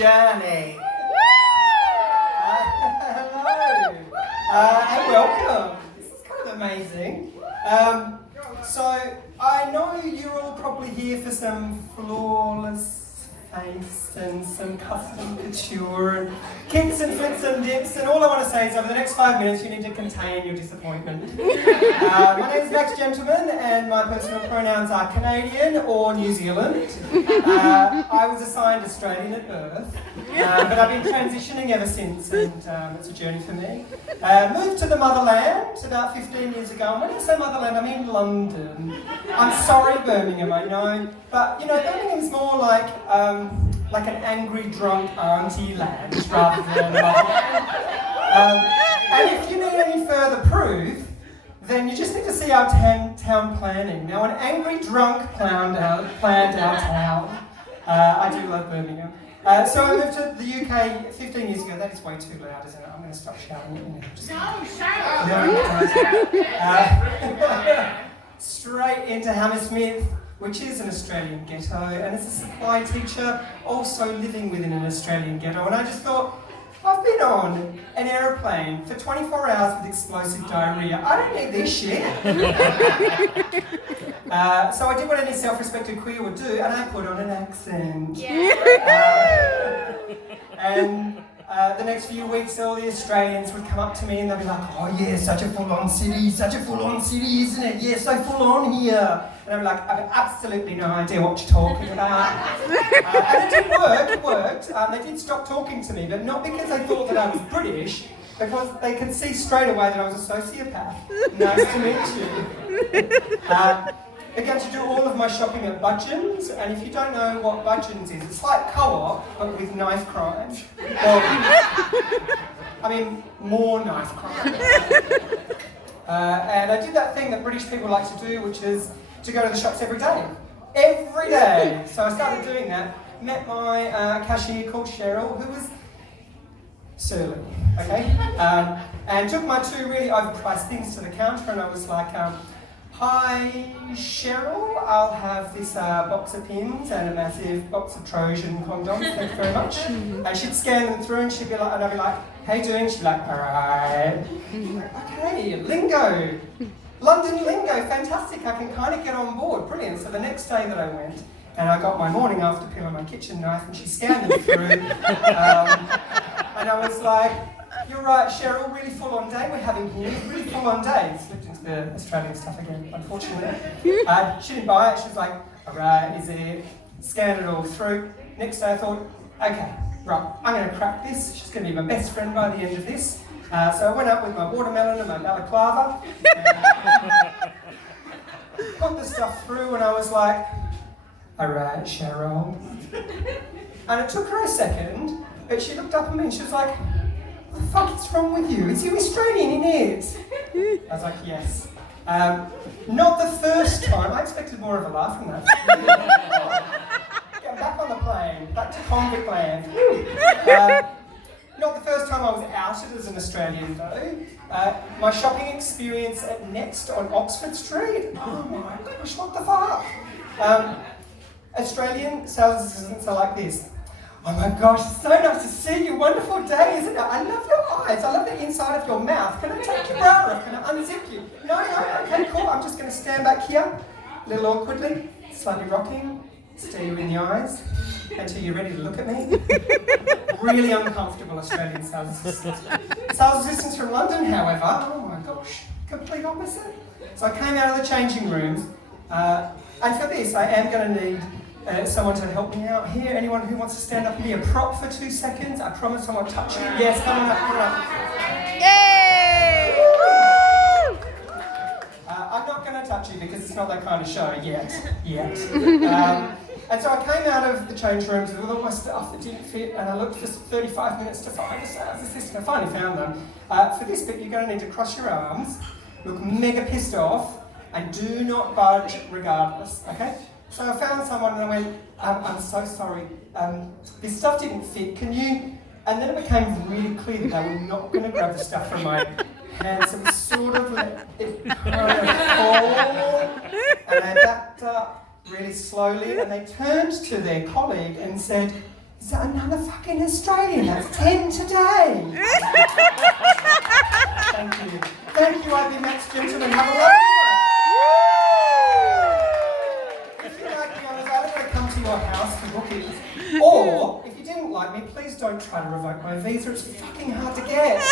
journey. Hello. And welcome. This is kind of amazing. So, I know you're all probably here for some flawless face and some custom couture and kicks and flips and dips, and all I want to say is over the next 5 minutes you need to contain your disappointment. My name is Maxx, gentlemen, and my personal pronouns are Canadian or New Zealand. I was assigned Australian at birth, but I've been transitioning ever since, and it's a journey for me. Moved to the motherland about 15 years ago, and when I say motherland I mean London. I'm sorry Birmingham, I know, but you know, Birmingham's more like an angry drunk auntie land rather than motherland. And if you need any further proof, then you just need to see our town planning. Now, an angry drunk planned our town. I do love Birmingham. So I moved to the UK 15 years ago. That is way too loud, isn't it? I'm going to stop shouting it in there. Straight into Hammersmith, which is an Australian ghetto, and as a supply teacher, also living within an Australian ghetto. And I just thought, I've been on an aeroplane for 24 hours with explosive diarrhea. I don't need this shit. So I did what any self-respected queer would do, and I put on an accent. The next few weeks, all the Australians would come up to me and they'd be like, oh yeah, such a full-on city, isn't it? Yeah, so full-on here. And I'd be like, I have absolutely no idea what you're talking about. And it did work, it worked. They did stop talking to me, but not because they thought that I was British, because they could see straight away that I was a sociopath. Nice to meet you. Began to do all of my shopping at Budgeons, and if you don't know what Budgeons is, it's like Co-op, but with knife crime. More knife crime. And I did that thing that British people like to do, which is to go to the shops every day. Every day! So I started doing that, met my cashier called Cheryl, who was surly, okay? And took my two really overpriced things to the counter, and I was like, hi, Cheryl, I'll have this box of pins and a massive box of Trojan condoms, thank you very much. And she'd scan them through and she'd be like, and I'd be like, how you doing? She'd be like, alright. Okay, lingo. London lingo, fantastic, I can kind of get on board, brilliant. So the next day that I went, and I got my morning after pill on my kitchen knife and she scanned them through, and I was like, you're right, Cheryl, really full-on day we're having here, really full-on day. Slipped into the Australian stuff again, unfortunately. She didn't buy it, she was like, alright, is it? Scanned it all through. Next day I thought, okay, right, I'm going to crack this. She's going to be my best friend by the end of this. So I went up with my watermelon and my balaclava, put the stuff through, and I was like, alright, Cheryl. And it took her a second, but she looked up at me and she was like, what the fuck is wrong with you? Is you Australian in it? I was like, yes. Not the first time. I expected more of a laugh than that. Getting back on the plane, back to convict land. Not the first time I was outed as an Australian though. My shopping experience at Next on Oxford Street. Oh my gosh, what the fuck? Australian sales assistants are like this. Oh my gosh, it's so nice to see you. Wonderful day, isn't it? I love your eyes. I love the inside of your mouth. Can I take your bra off? Can I unzip you? No, okay, cool. I'm just going to stand back here, a little awkwardly, slightly rocking, stare you in the eyes until you're ready to look at me. Really uncomfortable Australian sales assistants. Sales assistants from London, however, oh my gosh, complete opposite. So I came out of the changing rooms, and for this I am going to need someone to help me out here. Anyone who wants to stand up and be a prop for 2 seconds? I promise I won't touch you. Yes, come on up, come on up. I'm not going to touch you because it's not that kind of show yet. And so I came out of the change rooms with all my stuff that didn't fit, and I looked for 35 minutes to find a sales assistant. I finally found them. For this bit, you're going to need to cross your arms, look mega pissed off, and do not budge regardless, okay? So I found someone and I went, I'm so sorry, this stuff didn't fit, can you? And then it became really clear that they were not going to grab the stuff from my hands, so we sort of let it kind of fall, and they backed up really slowly, and they turned to their colleague and said, Is that another fucking Australian? That's 10 today. Thank you. Thank you, IB Maxx gentlemen. Have a lovely night. If you'd like to be honest, I'm going to come to your house for bookings. Or, if you didn't like me, please don't try to revoke my visa. It's fucking hard to get.